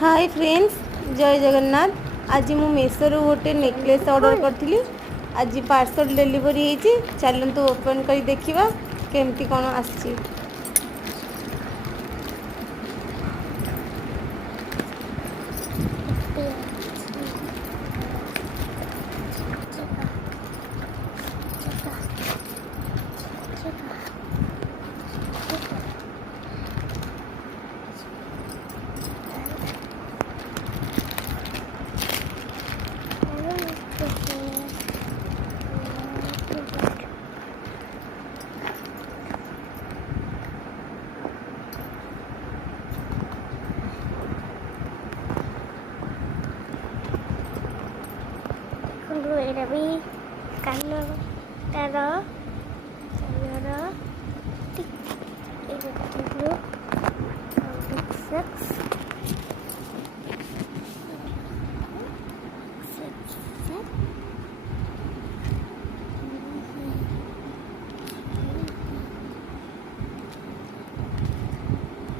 Hi friends, जय जगन्नाथ। आज मु मेसोरू गोटे नेकलेस ऑर्डर करी। आज पार्सल डिलीवरी होती। चलतु ओपन कर देखा केमती कौन आसी। Eita bi kanan taro tik itu dulu 6